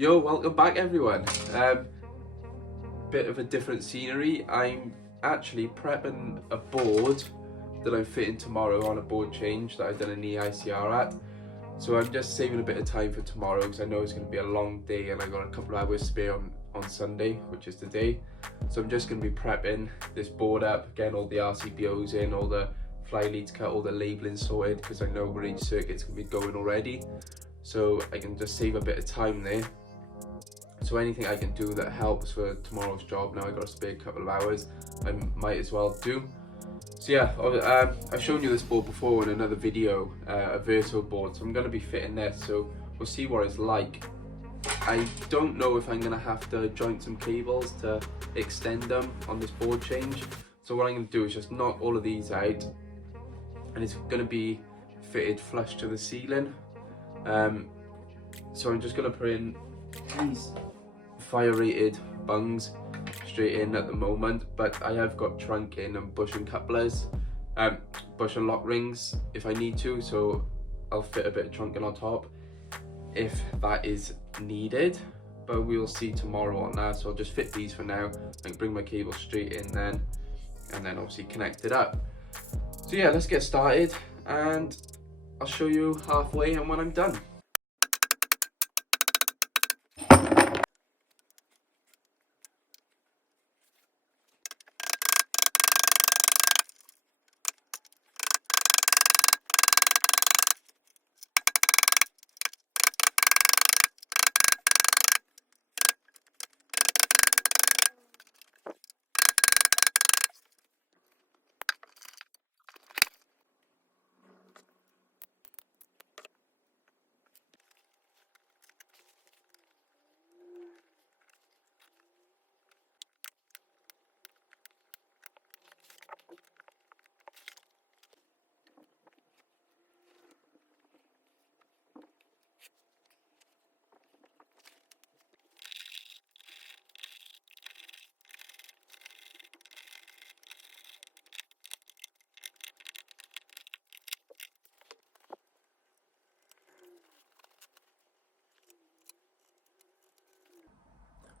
Yo, welcome back everyone. Bit of a different scenery. I'm actually prepping a board that I'm fitting tomorrow on a board change that I've done an EICR at. So I'm just saving a bit of time for tomorrow because I know it's going to be a long day and I got a couple of hours spare on Sunday, which is today. So I'm just going to be prepping this board up, getting all the RCBOs in, all the fly leads cut, all the labelling sorted, because I know where each circuit's going to be going already. So I can just save a bit of time there. So anything I can do that helps for tomorrow's job, now I got a spare couple of hours, I might as well do. So yeah, I've shown you this board before in another video, a Verso board, so I'm going to be fitting this, so we'll see what it's like. I don't know if I'm going to have to joint some cables to extend them on this board change. So what I'm going to do is just knock all of these out, and it's going to be fitted flush to the ceiling. So I'm just going to put in these fire rated bungs straight in at the moment, but I have got trunking and bushing couplers, bush and lock rings if I need to, so I'll fit a bit of trunking on top if that is needed, but we'll see tomorrow on that. So I'll just fit these for now and bring my cable straight in then, and then obviously connect it up. So yeah, let's get started and I'll show you halfway and when I'm done.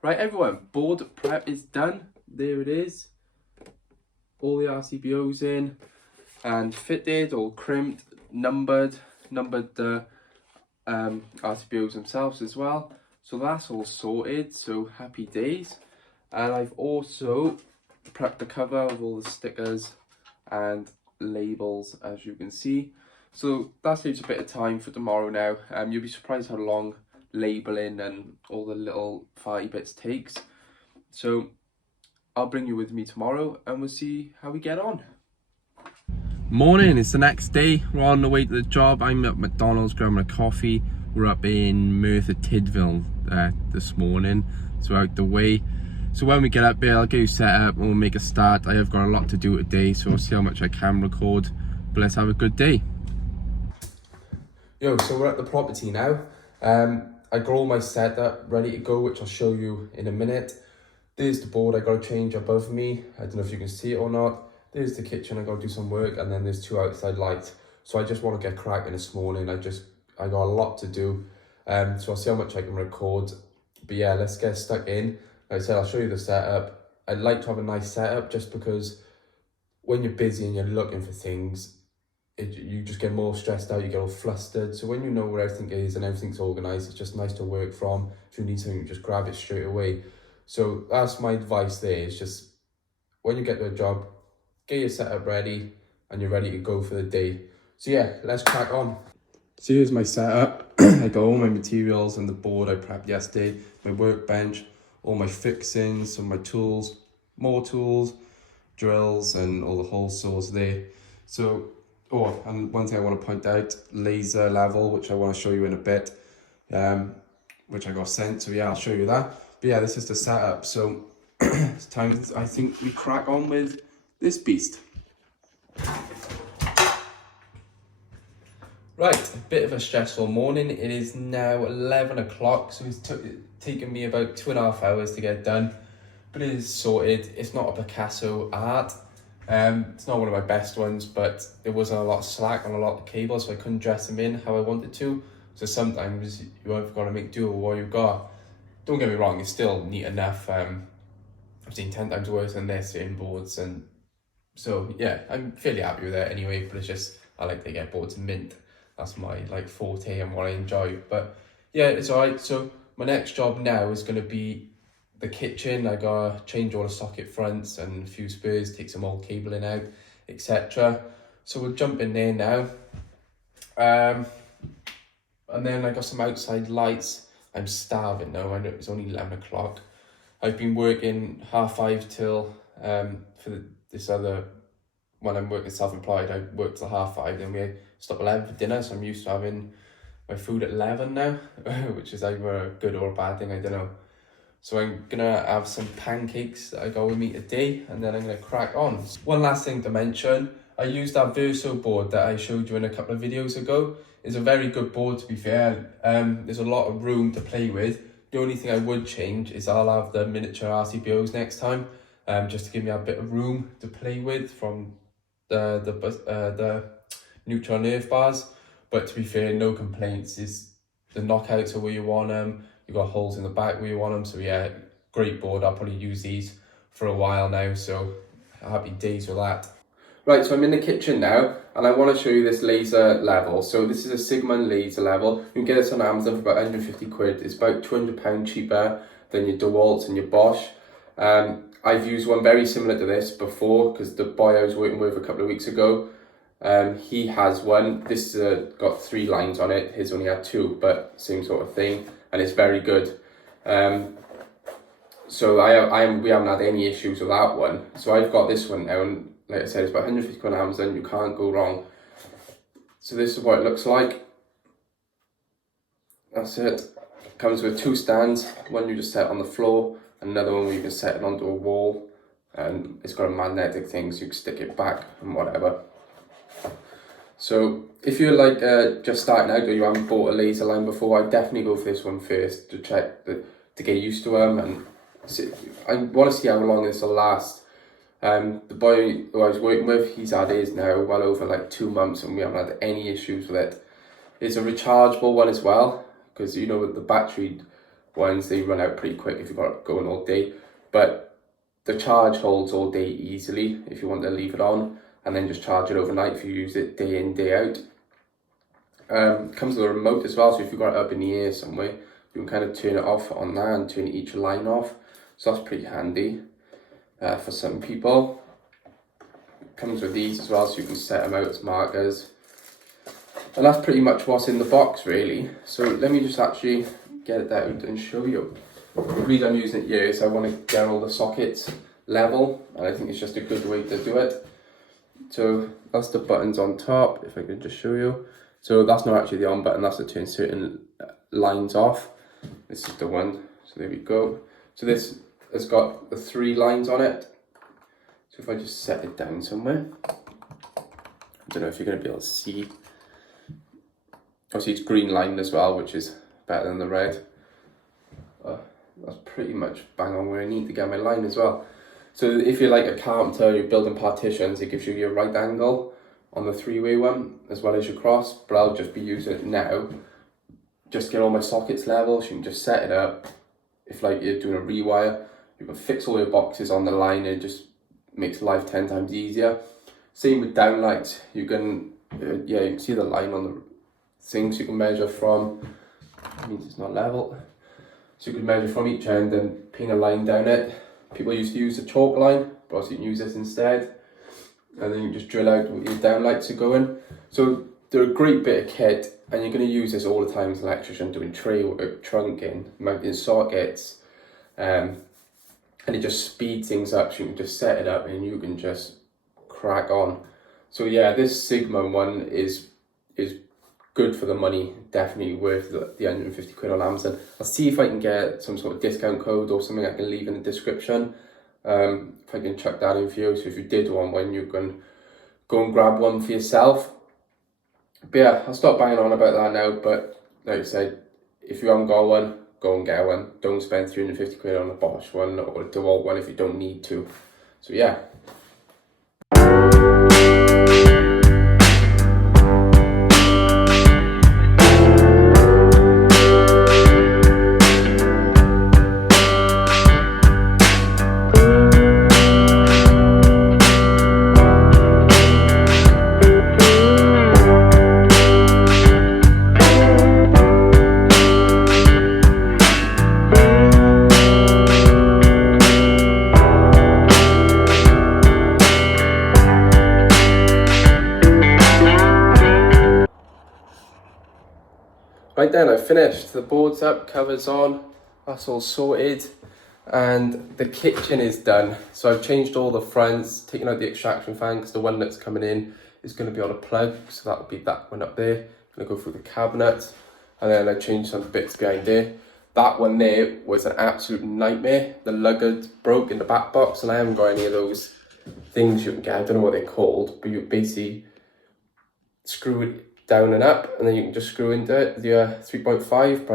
Right everyone, board prep is done. There it is. All the RCBOs in and fitted, all crimped, numbered the RCBOs themselves as well. So that's all sorted, so happy days. And I've also prepped the cover with all the stickers and labels, as you can see. So that saves a bit of time for tomorrow now. You'll be surprised how long labelling and all the little farty bits takes. So I'll bring you with me tomorrow and we'll see how we get on. Morning, it's the next day. We're on the way to the job. I'm at McDonald's grabbing a coffee. We're up in Merthyr Tydfil this morning, so out the way. So when we get up there, I'll get you set up and we'll make a start. I have got a lot to do today, so I'll see how much I can record. But let's have a good day. Yo, so we're at the property now. I got all my setup ready to go, which I'll show you in a minute. There's the board I got to change above me. I don't know if you can see it or not. There's the kitchen, I got to do some work, and then there's two outside lights. So I just want to get cracking this morning. I got a lot to do. So I'll see how much I can record. But yeah, let's get stuck in. Like I said, I'll show you the setup. I'd like to have a nice setup just because when you're busy and you're looking for things, you just get more stressed out, you get all flustered. So when you know where everything is and everything's organised, it's just nice to work from. If you need something, you just grab it straight away. So that's my advice there, is just when you get to a job, get your setup ready and you're ready to go for the day. So yeah, let's crack on. So here's my setup. I got all my materials and the board I prepped yesterday, my workbench, all my fixings, some of my tools, more tools, drills and all the hole saws there. So, oh, and one thing I want to point out, laser level, which I want to show you in a bit, which I got sent. So yeah, I'll show you that. But yeah, this is the setup. So it's time, I think we crack on with this beast. Right, a bit of a stressful morning. It is now 11 o'clock, so it's taken me about 2.5 hours to get done, but it is sorted. It's not a Picasso art. It's not one of my best ones, but there wasn't a lot of slack on a lot of cables, so I couldn't dress them in how I wanted to. So sometimes you've got to make do with what you've got. don't get me wrong, it's still neat enough. I've seen 10 times worse than this in boards, and so yeah, I'm fairly happy with it anyway. But it's just, I like to get boards mint. That's my like forte and what I enjoy. But yeah, it's alright. So my next job now is going to be the kitchen. I gotta change all the socket fronts and a few spurs, take some old cabling out, etc. So we'll jump in there now. And then I got some outside lights. I'm starving now. I know it's only 11 o'clock. I've been working 5:30 till this other, when I'm working self-employed, I work till 5:30, then we stop 11 for dinner, so I'm used to having my food at 11 now, which is either a good or a bad thing, I don't know. So I'm gonna have some pancakes that I go with me today, and then I'm gonna crack on. One last thing to mention, I used that Verso board that I showed you in a couple of videos ago. It's a very good board, to be fair. There's a lot of room to play with. The only thing I would change is I'll have the miniature RCBOs next time, just to give me a bit of room to play with from the neutral nerve bars. But to be fair, no complaints. Is the knockouts are where you want them. You got holes in the back where you want them. So yeah, great board. I'll probably use these for a while now. So happy days with that. Right, so I'm in the kitchen now, and I want to show you this laser level. So this is a Sigmund laser level. You can get this on Amazon for about 150 quid. It's about £200 cheaper than your DeWalt's and your Bosch. I've used one very similar to this before, because the boy I was working with a couple of weeks ago, he has one. This got 3 lines on it. His only had 2, but same sort of thing, and it's very good. So we haven't had any issues with that one. So I've got this one now, and like I said, it's about 150 quid on Amazon. You can't go wrong. So this is what it looks like. That's it. Comes with 2 stands. One you just set on the floor, and another one where you can set it onto a wall. And it's got a magnetic thing, so you can stick it back and whatever. So if you're like just starting out, or you haven't bought a laser line before, I'd definitely go for this one first to check to get used to them, and I want to see how long this will last. The boy who I was working with, he's had his now well over like 2 months, and we haven't had any issues with it. It's a rechargeable one as well, because you know with the battery ones, they run out pretty quick if you've got it going all day, but the charge holds all day easily if you want to leave it on and then just charge it overnight if you use it day in, day out. Comes with a remote as well, so if you've got it up in the air somewhere, you can kind of turn it off on there and turn each line off, so that's pretty handy for some people. Comes with these as well, so you can set them out as markers, and that's pretty much what's in the box really. So let me just actually get it out and show you. The reason I'm using it here is I want to get all the sockets level, and I think it's just a good way to do it. So that's the buttons on top, if I could just show you. So that's not actually the on button, that's to turn certain lines off. This is the one, so there we go. So this has got the 3 lines on it. So if I just set it down somewhere, I don't know if you're going to be able to see. Obviously it's green lined as well, which is better than the red. That's pretty much bang on where I need to get my line as well. So if you're like a carpenter, you're building partitions, it gives you your right angle on the 3-way one as well as your cross, but I'll just be using it now. Just get all my sockets level, so you can just set it up. If like you're doing a rewire, you can fix all your boxes on the line, and it just makes life 10 times easier. Same with downlights, you can you can see the line on the things you can measure from. It means it's not level. So you can measure from each end and pin a line down it. People used to use the chalk line, but also you can use this instead. And then you just drill out what your downlights are going. So they're a great bit of kit, and you're going to use this all the time as an electrician, doing tray work, trunking, mounting sockets. And it just speeds things up, so you can just set it up and you can just crack on. So yeah, this Sigma one is good for the money, definitely worth the 150 quid on Amazon. I'll see if I can get some sort of discount code or something I can leave in the description. If I can chuck that in for you, so if you did want one, you can go and grab one for yourself. But yeah, I'll stop banging on about that now, but like I said, if you haven't got one, go and get one. Don't spend 350 quid on a Bosch one or a DeWalt one if you don't need to. So yeah. finished. The board's up, covers on, that's all sorted. And the kitchen is done. So I've changed all the fronts, taken out the extraction fan because the one that's coming in is going to be on a plug. So that'll be that one up there. Going to go through the cabinet. And then I changed some bits behind there. That one there was an absolute nightmare. The lugger broke in the back box and I haven't got any of those things you can get. I don't know what they're called, but you basically screw it down and up and then you can just screw into it. The 3.5, but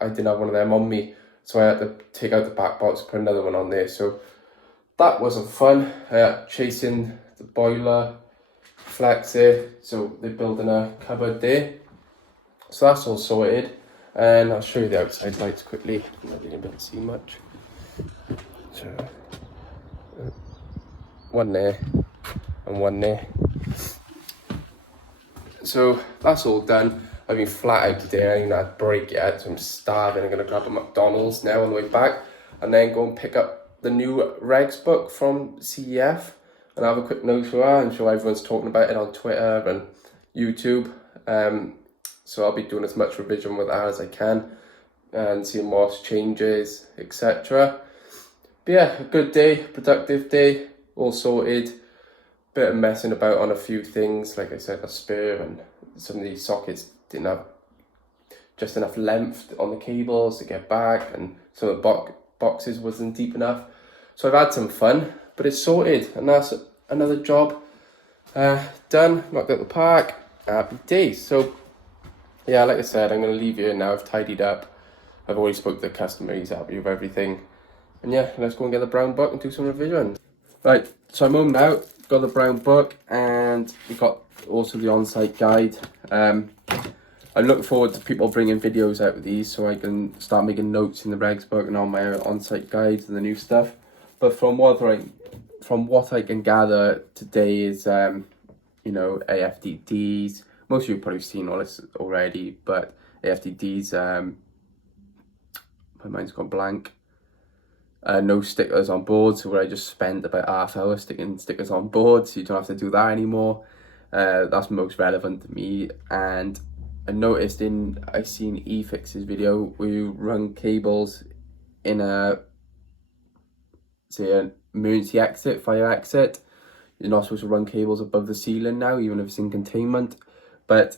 I didn't have one of them on me. So I had to take out the back box, put another one on there. So that wasn't fun. Chasing the boiler, flex there. So they're building a cupboard there. So that's all sorted. And I'll show you the outside lights quickly. I'm not really able to see much. So, one there and one there. So that's all done. I've been flat out today. I ain't had a break yet, so I'm starving. I'm gonna grab a McDonald's now on the way back, and then go and pick up the new regs book from CEF, and have a quick nose through it. I'm sure everyone's talking about it on Twitter and YouTube. So I'll be doing as much revision with that as I can and seeing what changes, etc. But yeah, a good day, productive day, all sorted. Bit of messing about on a few things, like I said, a spare and some of these sockets didn't have just enough length on the cables to get back, and some of the boxes wasn't deep enough. So I've had some fun, but it's sorted, and that's another job done, knocked out the park, happy days. So yeah, like I said, I'm going to leave you now. I've tidied up. I've already spoke to the customer. He's happy with everything. And yeah, let's go and get the brown book and do some revision. Right, so I'm home now. Got the brown book and we got also the on-site guide. I'm looking forward to people bringing videos out with these so I can start making notes in the regs book and on my on-site guides and the new stuff. But from what I can gather today is, you know, AFDDs. Most of you have probably seen all this already, but AFDDs, my mind's gone blank. No stickers on board, so where I just spent about half hour sticking stickers on board, so you don't have to do that anymore. That's most relevant to me. And I noticed I seen eFix's video where you run cables in an emergency exit, fire exit. You're not supposed to run cables above the ceiling now, even if it's in containment. But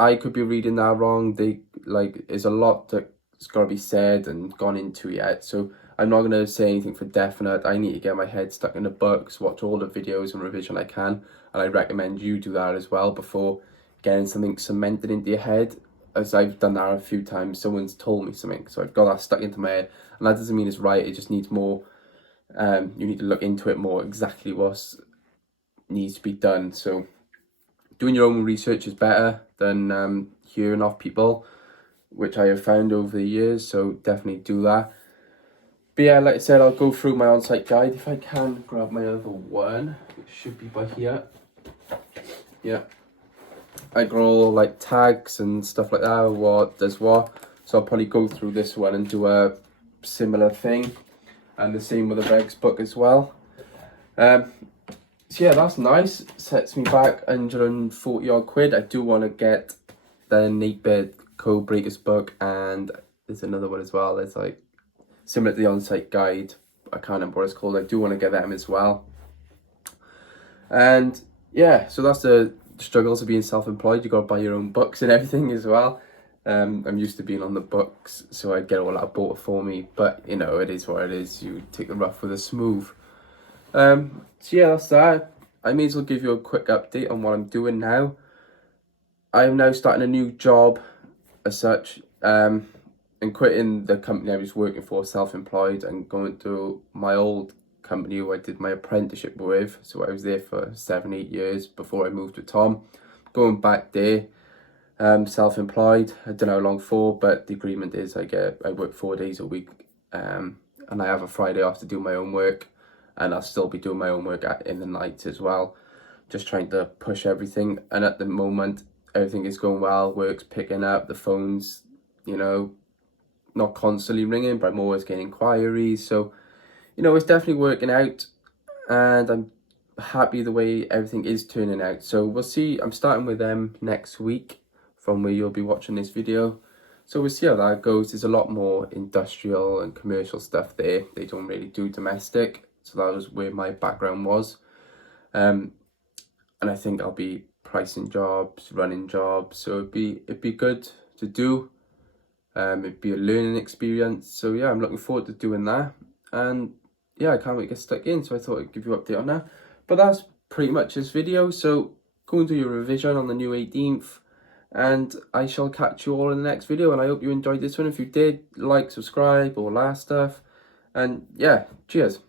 I could be reading that wrong. There's a lot that's got to be said and gone into yet. So I'm not going to say anything for definite. I need to get my head stuck in the books, watch all the videos and revision I can. And I recommend you do that as well before getting something cemented into your head. As I've done that a few times, someone's told me something, so I've got that stuck into my head. And that doesn't mean it's right. It just needs more. You need to look into it more, exactly what needs to be done. So doing your own research is better than hearing off people, which I have found over the years, so definitely do that. But yeah, like I said, I'll go through my on-site guide. If I can grab my other one, it should be by here. Yeah. I got all like tags and stuff like that, what does what. So I'll probably go through this one and do a similar thing. And the same with the regs book as well. So yeah, that's nice. Sets me back 140 odd quid. I do want to get the 8-bit code breakers book, and there's another one as well. It's like similar to the on-site guide. I can't remember what it's called. I do want to get them as well. And yeah, so that's the struggles of being self-employed. You got to buy your own books and everything as well. I'm used to being on the books, so I get all that bought for me. But you know, it is what it is. You take the rough with the smooth. So yeah, that's that. I may as well give you a quick update on what I'm doing now. I am now starting a new job as such, and quitting the company I was working for, self-employed, and going to my old company who I did my apprenticeship with. So I was there for 7-8 years before I moved with Tom. Going back there, self-employed. I don't know how long for, but the agreement is I work 4 days a week, and I have a Friday off to do my own work. And I'll still be doing my own work in the night as well, just trying to push everything. And at the moment, everything is going well, work's picking up, the phone's, you know, not constantly ringing, but I'm always getting inquiries. So, you know, it's definitely working out, and I'm happy the way everything is turning out. So we'll see. I'm starting with them next week from where you'll be watching this video. So we'll see how that goes. There's a lot more industrial and commercial stuff there. They don't really do domestic. So that was where my background was. And I think I'll be pricing jobs, running jobs. So it'd be good to do. It'd be a learning experience. So yeah, I'm looking forward to doing that. And yeah, I can't wait to get stuck in. So I thought I'd give you an update on that. But that's pretty much this video. So go and do your revision on the new 18th. And I shall catch you all in the next video. And I hope you enjoyed this one. If you did, like, subscribe, all that stuff. And yeah, cheers.